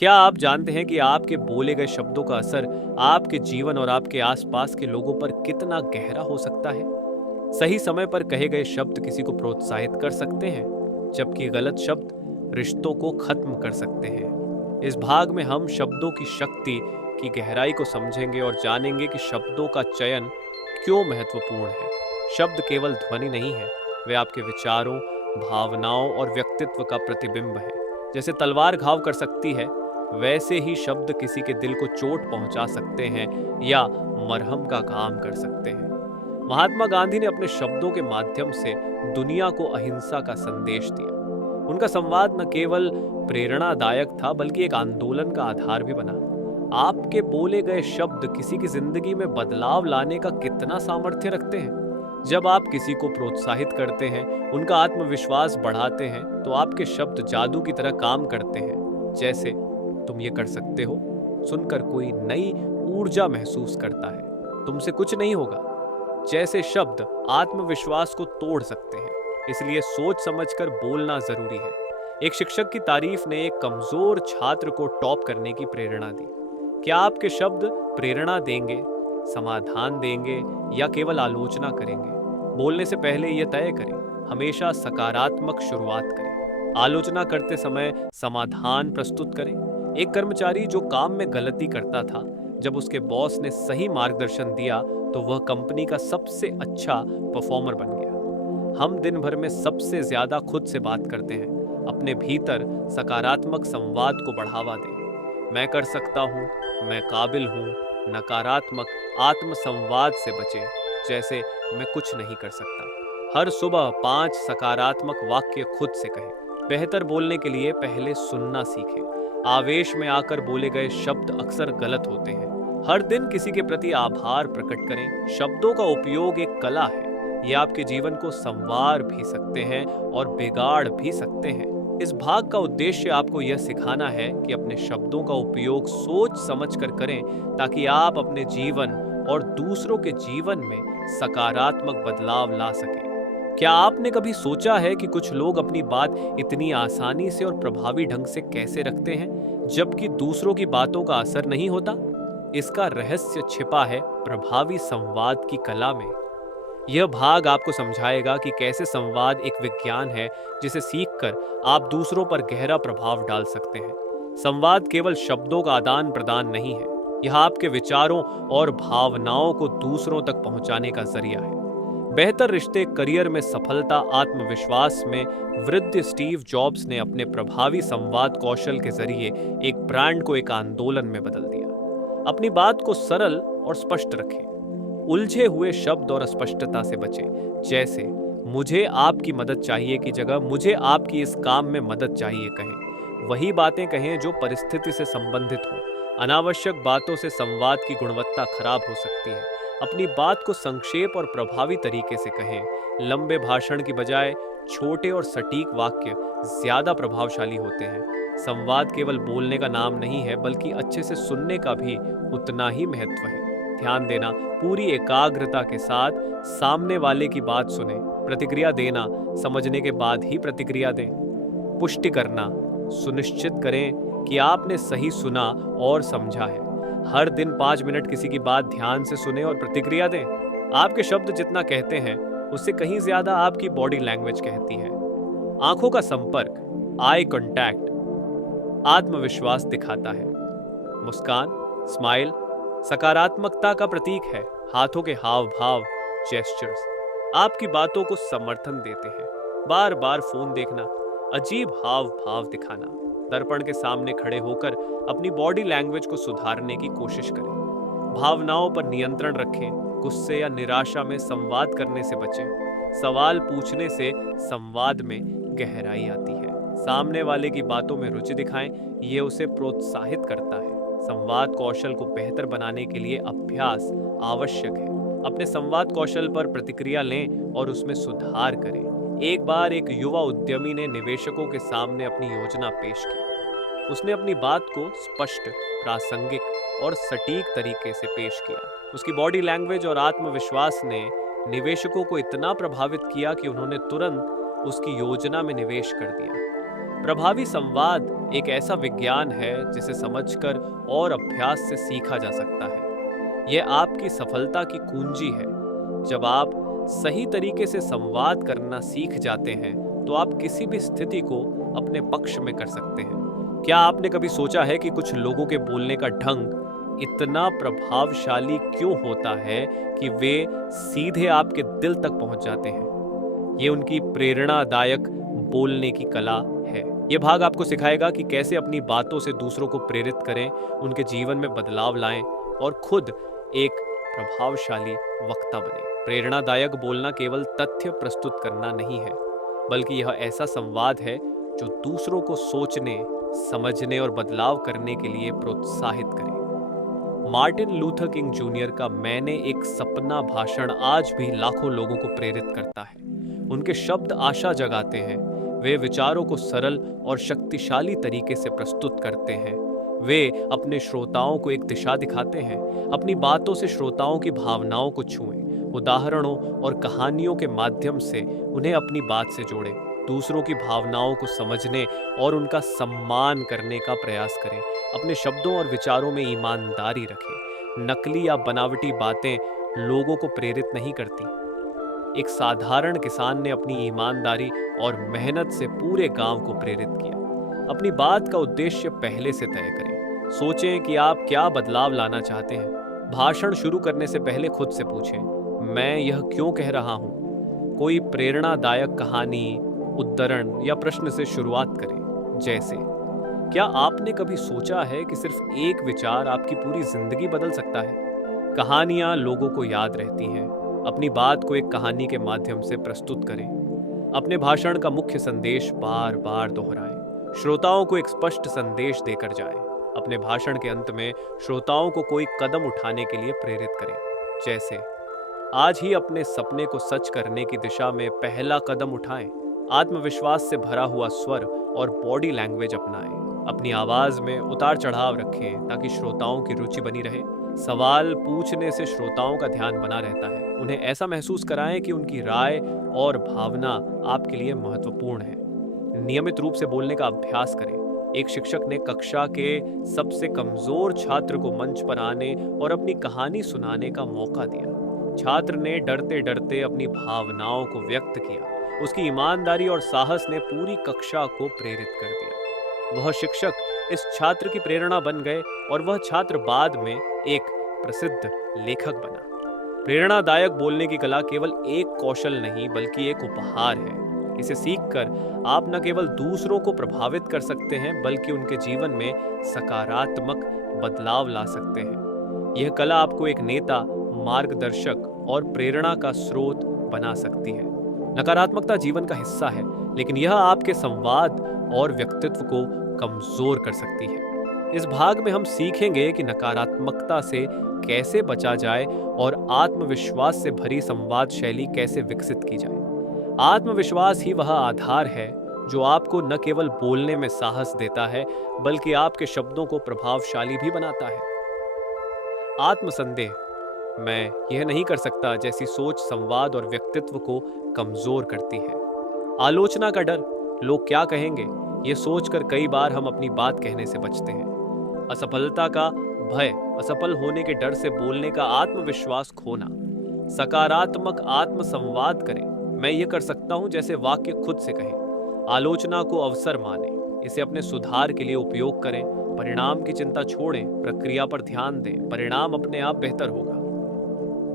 क्या आप जानते हैं कि आपके बोले गए शब्दों का असर आपके जीवन और आपके आसपास के लोगों पर कितना गहरा हो सकता है? सही समय पर कहे गए शब्द किसी को प्रोत्साहित कर सकते हैं, जबकि गलत शब्द रिश्तों को खत्म कर सकते हैं। इस भाग में हम शब्दों की शक्ति की गहराई को समझेंगे और जानेंगे कि शब्दों का चयन क्यों महत्वपूर्ण है। शब्द केवल ध्वनि नहीं है, वे आपके विचारों, भावनाओं और व्यक्तित्व का प्रतिबिंब है। जैसे तलवार घाव कर सकती है, वैसे ही शब्द किसी के दिल को चोट पहुंचा सकते हैं या मरहम का काम कर सकते हैं। महात्मा गांधी ने अपने शब्दों के माध्यम से दुनिया को अहिंसा का संदेश दिया। उनका संवाद न केवल प्रेरणादायक था बल्कि एक आंदोलन का आधार भी बना। आपके बोले गए शब्द किसी की जिंदगी में बदलाव लाने का कितना सामर्थ्य रखते हैं। जब आप किसी को प्रोत्साहित करते हैं, उनका आत्मविश्वास बढ़ाते हैं, तो आपके शब्द जादू की तरह काम करते हैं। जैसे तुम ये कर सकते हो, सुनकर कोई नई ऊर्जा महसूस करता है। तुमसे कुछ नहीं होगा जैसे शब्द आत्मविश्वास को तोड़ सकते हैं। इसलिए सोच समझकर बोलना जरूरी है। एक शिक्षक की तारीफ ने एक कमजोर छात्र को टॉप करने की प्रेरणा दी। क्या आपके शब्द प्रेरणा देंगे, समाधान देंगे या केवल आलोचना करेंगे? बोलने से पहले यह तय करें, हमेशा सकारात्मक शुरुआत करें। आलोचना करते समय समाधान प्रस्तुत करें। एक कर्मचारी जो काम में गलती करता था, जब उसके बॉस ने सही मार्गदर्शन दिया तो वह कंपनी का सबसे अच्छा परफॉर्मर बन गया। हम दिन भर में सबसे ज्यादा खुद से बात करते हैं। अपने भीतर सकारात्मक संवाद को बढ़ावा दें। मैं कर सकता हूँ, मैं काबिल हूँ। नकारात्मक आत्म संवाद से बचें, जैसे मैं कुछ नहीं कर सकता। हर सुबह 5 सकारात्मक वाक्य खुद से कहें। बेहतर बोलने के लिए पहले सुनना सीखें। आवेश में आकर बोले गए शब्द अक्सर गलत होते हैं। हर दिन किसी के प्रति आभार प्रकट करें। शब्दों का उपयोग एक कला है। ये आपके जीवन को संवार भी सकते हैं और बिगाड़ भी सकते हैं। इस भाग का उद्देश्य आपको यह सिखाना है कि अपने शब्दों का उपयोग सोच समझकर करें, ताकि आप अपने जीवन और दूसरों के जीवन में सकारात्मक बदलाव ला सकें। क्या आपने कभी सोचा है कि कुछ लोग अपनी बात इतनी आसानी से और प्रभावी ढंग से कैसे रखते हैं, जबकि दूसरों की बातों का असर नहीं होता? इसका रहस्य छिपा है प्रभावी संवाद की कला में। यह भाग आपको समझाएगा कि कैसे संवाद एक विज्ञान है, जिसे सीखकर आप दूसरों पर गहरा प्रभाव डाल सकते हैं। संवाद केवल शब्दों का आदान प्रदान नहीं है, यह आपके विचारों और भावनाओं को दूसरों तक पहुंचाने का जरिया है। बेहतर रिश्ते, करियर में सफलता, आत्मविश्वास में वृद्धि। स्टीव जॉब्स ने अपने प्रभावी संवाद कौशल के जरिए एक ब्रांड को एक आंदोलन में बदल दिया। अपनी बात को सरल और स्पष्ट रखें। उलझे हुए शब्द और अस्पष्टता से बचें। जैसे मुझे आपकी मदद चाहिए की जगह मुझे आपकी इस काम में मदद चाहिए कहें। वही बातें कहें जो परिस्थिति से संबंधित हो। अनावश्यक बातों से संवाद की गुणवत्ता खराब हो सकती है। अपनी बात को संक्षेप और प्रभावी तरीके से कहें। लंबे भाषण की बजाय छोटे और सटीक वाक्य ज्यादा प्रभावशाली होते हैं। संवाद केवल बोलने का नाम नहीं है, बल्कि अच्छे से सुनने का भी उतना ही महत्व है। ध्यान देना, पूरी एकाग्रता के साथ सामने वाले की बात सुने। प्रतिक्रिया देना, समझने के बाद ही प्रतिक्रिया दें। पुष्टि करना, सुनिश्चित करें कि आपने सही सुना और समझा है। हर दिन 5 मिनट किसी की बात ध्यान से सुने और प्रतिक्रिया दें। आपके शब्द जितना कहते हैं, उससे कहीं ज्यादा आपकी बॉडी लैंग्वेज कहती है। आंखों का संपर्क, आई कॉन्टैक्ट, आत्मविश्वास दिखाता है। मुस्कान, स्माइल, सकारात्मकता का प्रतीक है। हाथों के हाव भाव, जेस्चर्स, आपकी बातों को समर्थन देते हैं। बार बार फोन देखना, अजीब हाव भाव दिखाना, दर्पण के सामने खड़े होकर अपनी बॉडी लैंग्वेज को सुधारने की कोशिश करें। भावनाओं पर नियंत्रण रखें। गुस्से या निराशा में संवाद करने से बचें। सवाल पूछने से संवाद में गहराई आती है। सामने वाले की बातों में रुचि दिखाएं, ये उसे प्रोत्साहित करता है। संवाद कौशल को बेहतर बनाने के लिए अभ्यास आवश्यक है। अपने संवाद कौशल पर प्रतिक्रिया लें और उसमें सुधार करें। एक बार एक युवा उद्यमी ने निवेशकों के सामने अपनी योजना पेश की। उसने अपनी बात को स्पष्ट, प्रासंगिक और सटीक तरीके से पेश किया। उसकी बॉडी लैंग्वेज और आत्मविश्वास ने निवेशकों को इतना प्रभावित किया कि उन्होंने तुरंत उसकी योजना में निवेश कर दिया। प्रभावी संवाद एक ऐसा विज्ञान है जिसे समझकर और अभ्यास से सीखा जा सकता है। यह आपकी सफलता की कुंजी है। जब आप सही तरीके से संवाद करना सीख जाते हैं तो आप किसी भी स्थिति को अपने पक्ष में कर सकते हैं। क्या आपने कभी सोचा है कि कुछ लोगों के बोलने का ढंग इतना प्रभावशाली क्यों होता है कि वे सीधे आपके दिल तक पहुंच जाते हैं? ये उनकी प्रेरणादायक बोलने की कला है। ये भाग आपको सिखाएगा कि कैसे अपनी बातों से दूसरों को प्रेरित करें, उनके जीवन में बदलाव लाएं और खुद एक प्रभावशाली वक्ता बने। प्रेरणादायक बोलना केवल तथ्य प्रस्तुत करना नहीं है, बल्कि यह ऐसा संवाद है जो दूसरों को सोचने, समझने और बदलाव करने के लिए प्रोत्साहित करे। मार्टिन लूथर किंग जूनियर का मैंने एक सपना भाषण आज भी लाखों लोगों को प्रेरित करता है। उनके शब्द आशा जगाते हैं। वे विचारों को सरल और शक्तिशाली तरीके से प्रस्तुत करते हैं। वे अपने श्रोताओं को एक दिशा दिखाते हैं। अपनी बातों से श्रोताओं की भावनाओं को छुएं, उदाहरणों और कहानियों के माध्यम से उन्हें अपनी बात से जोड़ें, दूसरों की भावनाओं को समझने और उनका सम्मान करने का प्रयास करें। अपने शब्दों और विचारों में ईमानदारी रखें। नकली या बनावटी बातें लोगों को प्रेरित नहीं करती। एक साधारण किसान ने अपनी ईमानदारी और मेहनत से पूरे गांव को प्रेरित किया। अपनी बात का उद्देश्य पहले से तय करें। सोचें कि आप क्या बदलाव लाना चाहते हैं। भाषण शुरू करने से पहले खुद से पूछें, मैं यह क्यों कह रहा हूं? कोई प्रेरणादायक कहानी, उद्धरण या प्रश्न से शुरुआत करें। जैसे, क्या आपने कभी सोचा है कि सिर्फ एक विचार आपकी पूरी जिंदगी बदल सकता है? कहानियां लोगों को याद रहती हैं। अपनी बात को एक कहानी के माध्यम से प्रस्तुत करें। अपने भाषण का मुख्य संदेश बार बार दोहराएं। श्रोताओं को एक स्पष्ट संदेश देकर जाएं। अपने भाषण के अंत में श्रोताओं को कोई कदम उठाने के लिए प्रेरित करें। जैसे, आज ही अपने सपने को सच करने की दिशा में पहला कदम उठाएं। आत्मविश्वास से भरा हुआ स्वर और बॉडी लैंग्वेज अपनाएं। अपनी आवाज में उतार चढ़ाव रखें ताकि श्रोताओं की रुचि बनी रहे। सवाल पूछने से श्रोताओं का ध्यान बना रहता है। उन्हें ऐसा महसूस कराएं कि उनकी राय और भावना आपके लिए महत्वपूर्ण है। नियमित रूप से बोलने का अभ्यास करें। एक शिक्षक ने कक्षा के सबसे कमजोर छात्र को मंच पर आने और अपनी कहानी सुनाने का मौका दिया। छात्र ने डरते डरते अपनी भावनाओं को व्यक्त किया। उसकी ईमानदारी और साहस ने पूरी कक्षा को प्रेरित कर दिया। वह शिक्षक इस छात्र की प्रेरणा बन गए और वह छात्र बाद में एक प्रसिद्ध लेखक बना। प्रेरणादायक बोलने की कला केवल एक कौशल नहीं बल्कि एक उपहार है। इसे सीखकर आप न केवल दूसरों को प्रभावित कर सकते हैं बल्कि उनके जीवन में सकारात्मक बदलाव ला सकते हैं। यह कला आपको एक नेता, मार्गदर्शक और प्रेरणा का स्रोत बना सकती है। नकारात्मकता जीवन का हिस्सा है, लेकिन यह आपके संवाद और व्यक्तित्व को कमजोर कर सकती है। इस भाग में हम सीखेंगे कि नकारात्मकता से कैसे बचा जाए और आत्मविश्वास से भरी संवाद शैली कैसे विकसित की जाए। आत्मविश्वास ही वह आधार है जो आपको न केवल बोलने में साहस देता है बल्कि आपके शब्दों को प्रभावशाली भी बनाता है। आत्मसंदेह, मैं यह नहीं कर सकता जैसी सोच संवाद और व्यक्तित्व को कमजोर करती है। आलोचना का डर, लोग क्या कहेंगे, ये सोचकर कई बार हम अपनी बात कहने से बचते हैं। असफलता का भय, असफल होने के डर से बोलने का आत्मविश्वास खोना। सकारात्मक आत्मसंवाद करें, मैं ये कर सकता हूं जैसे वाक्य खुद से कहें। आलोचना को अवसर मानें, इसे अपने सुधार के लिए उपयोग करें। परिणाम की चिंता छोड़ें, प्रक्रिया पर ध्यान दें, परिणाम अपने आप बेहतर होगा।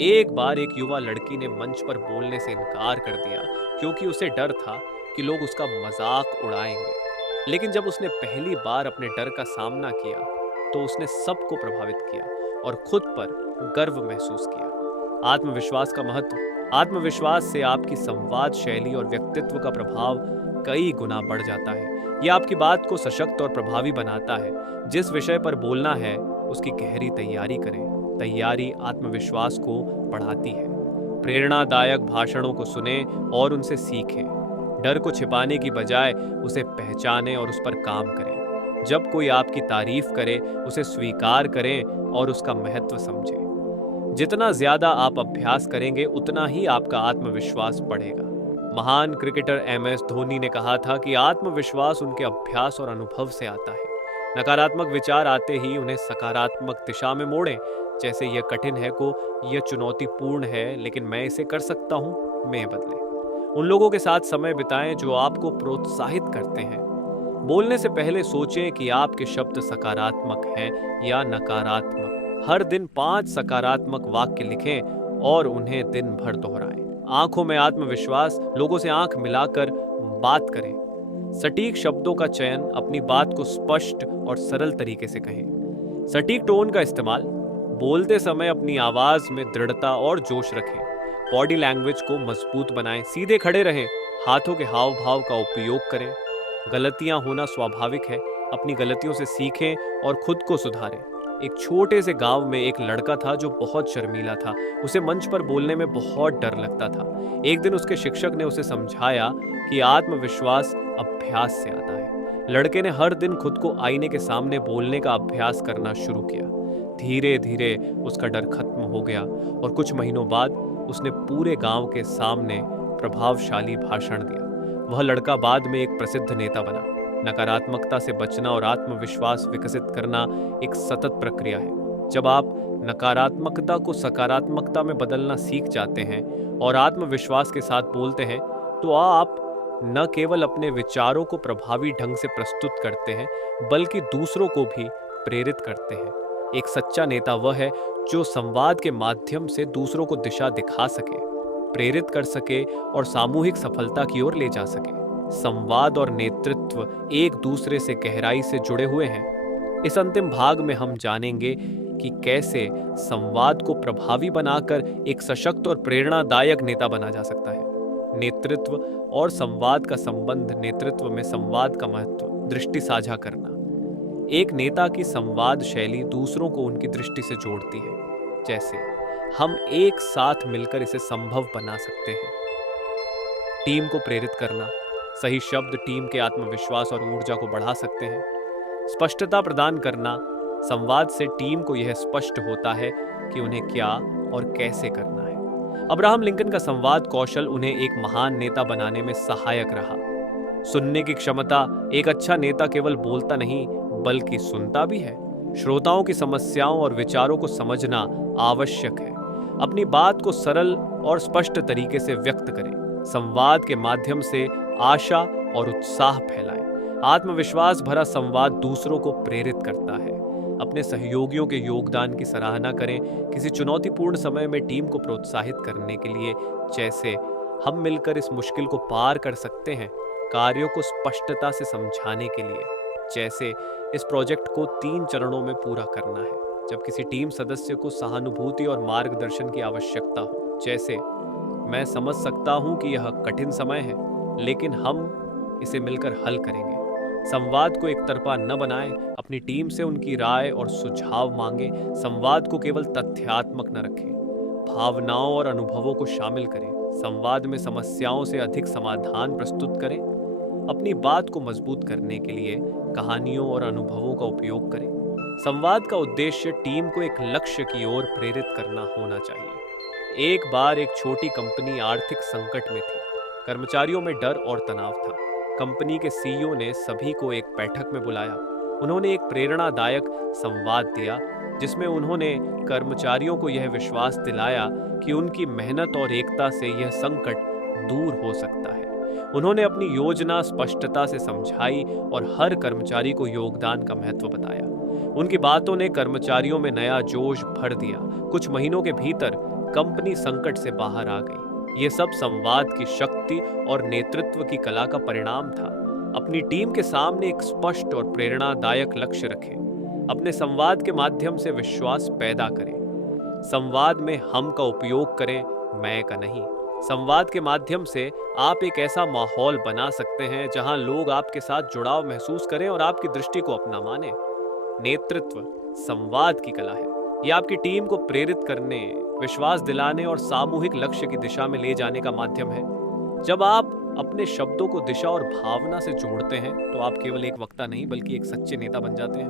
एक बार एक युवा लड़की ने मंच पर बोलने से इनकार कर दिया क्योंकि उसे डर था कि लोग उसका मजाक उड़ाएंगे। लेकिन जब उसने पहली बार अपने डर का सामना किया तो उसने सबको प्रभावित किया और खुद पर गर्व महसूस किया। आत्मविश्वास का महत्व, आत्मविश्वास से आपकी संवाद शैली और व्यक्तित्व का प्रभाव कई गुना बढ़ जाता है। यह आपकी बात को सशक्त और प्रभावी बनाता है। जिस विषय पर बोलना है उसकी गहरी तैयारी करें। तैयारी आत्मविश्वास को बढ़ाती है। प्रेरणादायक भाषणों को सुनें और उनसे सीखें। डर को छिपाने की बजाय उसे पहचानें और उस पर काम करें। जब कोई आपकी तारीफ करे उसे स्वीकार करें और उसका महत्व समझें। जितना ज्यादा आप अभ्यास करेंगे उतना ही आपका आत्मविश्वास बढ़ेगा। महान क्रिकेटर MS धोनी ने कहा था कि आत्मविश्वास उनके अभ्यास और अनुभव से आता है। नकारात्मक विचार आते ही उन्हें सकारात्मक दिशा में मोड़ें। जैसे यह कठिन है को यह चुनौतीपूर्ण है, लेकिन मैं इसे कर सकता हूँ में बदलें। उन लोगों के साथ समय बिताएं जो आपको प्रोत्साहित करते हैं। बोलने से पहले सोचें कि आपके शब्द सकारात्मक हैं या नकारात्मक। हर दिन 5 सकारात्मक वाक्य लिखें और उन्हें दिन भर दोहराएं। आंखों में आत्मविश्वास, लोगों से आंख मिलाकर बात करें। सटीक शब्दों का चयन, अपनी बात को स्पष्ट और सरल तरीके से कहें। सटीक टोन का इस्तेमाल, बोलते समय अपनी आवाज में दृढ़ता और जोश रखें। बॉडी लैंग्वेज को मजबूत बनाएं, सीधे खड़े रहें, हाथों के हाव भाव का उपयोग करें। गलतियां होना स्वाभाविक है, अपनी गलतियों से सीखें और खुद को सुधारें। एक छोटे से गांव में एक लड़का था जो बहुत शर्मीला था। उसे मंच पर बोलने में बहुत डर लगता था। एक दिन उसके शिक्षक ने उसे समझाया कि आत्मविश्वास अभ्यास से आता है। लड़के ने हर दिन खुद को आईने के सामने बोलने का अभ्यास करना शुरू किया। धीरे धीरे उसका डर खत्म हो गया और कुछ महीनों बाद उसने पूरे गांव के सामने प्रभावशाली भाषण दिया। वह लड़का बाद में एक प्रसिद्ध नेता बना। नकारात्मकता से बचना और आत्मविश्वास विकसित करना एक सतत प्रक्रिया है। जब आप नकारात्मकता को सकारात्मकता में बदलना सीख जाते हैं और आत्मविश्वास के साथ बोलते हैं, तो आप न केवल अपने विचारों को प्रभावी ढंग से प्रस्तुत करते हैं, बल्कि दूसरों को भी प्रेरित करते हैं। एक सच्चा नेता वह है जो संवाद के माध्यम से दूसरों को दिशा दिखा सके, प्रेरित कर सके और सामूहिक सफलता की ओर ले जा सके। संवाद और नेतृत्व एक दूसरे से गहराई से जुड़े हुए हैं। इस अंतिम भाग में हम जानेंगे कि कैसे संवाद को प्रभावी बनाकर एक सशक्त और प्रेरणादायक नेता बना जा सकता है। नेतृत्व और संवाद का संबंध। नेतृत्व में संवाद का महत्व। दृष्टि साझा करना। एक नेता की संवाद शैली दूसरों को उनकी दृष्टि से जोड़ती है। जैसे हम एक साथ मिलकर इसे संभव बना सकते हैं। टीम को प्रेरित करना। सही शब्द टीम के आत्मविश्वास और ऊर्जा को बढ़ा सकते हैं। स्पष्टता प्रदान करना। संवाद से टीम को यह स्पष्ट होता है कि उन्हें क्या और कैसे करना है। अब्राहम लिंकन का संवाद कौशल उन्हें एक महान नेता बनाने में सहायक रहा। सुनने की क्षमता। एक अच्छा नेता केवल बोलता नहीं, बल्कि सुनता भी है। श्रोताओं की समस्याओं और विचारों को समझना आवश्यक है। अपनी बात को सरल और स्पष्ट तरीके से व्यक्त करें। संवाद के माध्यम से आशा और उत्साह फैलाएं। आत्मविश्वास भरा संवाद दूसरों को प्रेरित करता है। अपने सहयोगियों के योगदान की सराहना करें। किसी चुनौतीपूर्ण समय में टीम को प्रोत्साहित करने के लिए, जैसे हम मिलकर इस मुश्किल को पार कर सकते हैं। कार्यों को स्पष्टता से समझाने के लिए, जैसे इस प्रोजेक्ट को 3 चरणों में पूरा करना है। जब किसी टीम सदस्य को सहानुभूति और मार्गदर्शन की आवश्यकता हो, जैसे मैं समझ सकता हूं कि यह कठिन समय है, लेकिन हम इसे मिलकर हल करेंगे। संवाद को एक तरफा न बनाएं, अपनी टीम से उनकी राय और सुझाव मांगें। संवाद को केवल तथ्यात्मक न रखें, भावनाओं और अनुभवों को शामिल करें। संवाद में समस्याओं से अधिक समाधान प्रस्तुत करें। अपनी बात को मजबूत करने के लिए कहानियों और अनुभवों का उपयोग करें। संवाद का उद्देश्य टीम को एक लक्ष्य की ओर प्रेरित करना होना चाहिए। एक बार एक छोटी कंपनी आर्थिक संकट में थी। कर्मचारियों में डर और तनाव था। कंपनी के CEO ने सभी को एक बैठक में बुलाया। उन्होंने एक प्रेरणादायक संवाद दिया, जिसमें उन्होंने कर्मचारियों को यह विश्वास दिलाया कि उनकी मेहनत और एकता से यह संकट दूर हो सकता है। उन्होंने अपनी योजना स्पष्टता से समझाई और हर कर्मचारी को योगदान का महत्व बताया। उनकी बातों ने कर्मचारियों में नया जोश भर दिया। कुछ महीनों के भीतर कंपनी संकट से बाहर आ गई। ये सब संवाद की शक्ति और नेतृत्व की कला का परिणाम था। अपनी टीम के सामने एक स्पष्ट और प्रेरणादायक लक्ष्य रखें। अपने संवाद के माध्यम से विश्वास पैदा करें। संवाद में हम का उपयोग करें, मैं का नहीं। संवाद के माध्यम से आप एक ऐसा माहौल बना सकते हैं जहां लोग आपके साथ जुड़ाव महसूस करें और आपकी दृष्टि को अपना माने। नेतृत्व संवाद की कला है। यह आपकी टीम को प्रेरित करने, विश्वास दिलाने और सामूहिक लक्ष्य की दिशा में ले जाने का माध्यम है। जब आप अपने शब्दों को दिशा और भावना से जोड़ते हैं, तो आप केवल एक वक्ता नहीं, बल्कि एक सच्चे नेता बन जाते हैं।